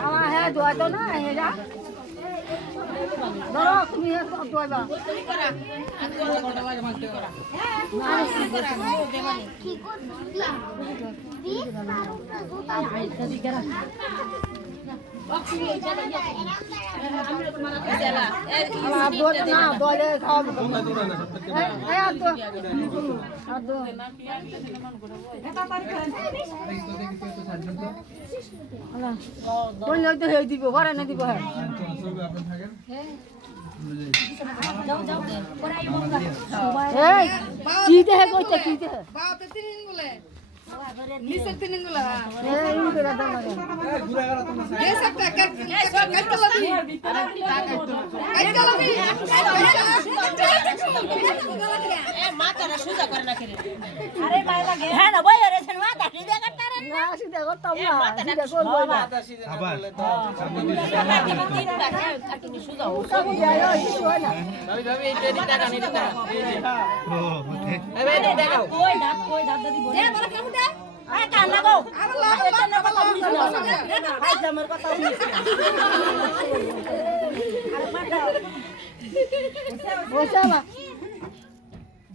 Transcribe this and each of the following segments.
আমার হ্যাঁ দোয়া তো না হেরা ধরো তুমি দোয়াবা আমার দিব ঘরে না দিব হ্যাঁ কি দেহে কইতে কি দেহে বাপে না গুলে নিচে তিনিন গুলে এই ইন করে দাও না দেশ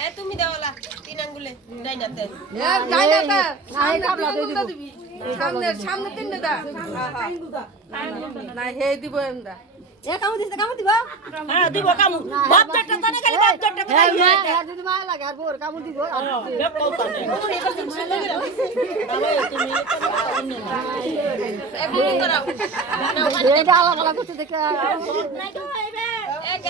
এ তুমি দেওয়ালা তিন আঙ্গুলে ডাইনাতে দিব। সামনে সামনে তিনটে দা না হে দিব এমদা এ কামু দিছে কামু দিব হ্যাঁ দিব কামু বাপ চারটা তানে খালি বাপ চারটা খালি হ্যাঁ যদি মায়া লাগে আর বোর কামু দিব আর এগুলি করাও এটা আলাদা আলাদা করতে দেখে এ গেলে তা কুলি করাও কি রে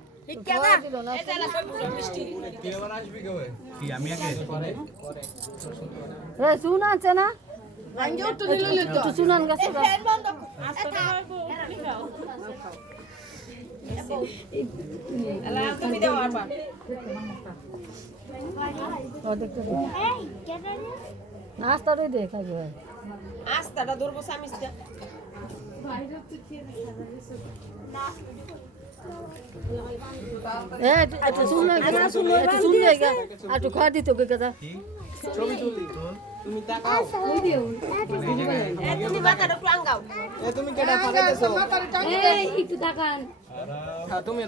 ঠিক আছে না শুনান গেছে এলা তুমি দাও আর পা দেখতে দে। নাস্তাটাই দে খাবি ভাই আস্তাটা ধরবো একটু শুন না কেন শুন একটু শুন না কেন একটু খাওয়া দিত কে এ তুমি মাথাটা একটু আঙ্গাও একটু তাকান তুমি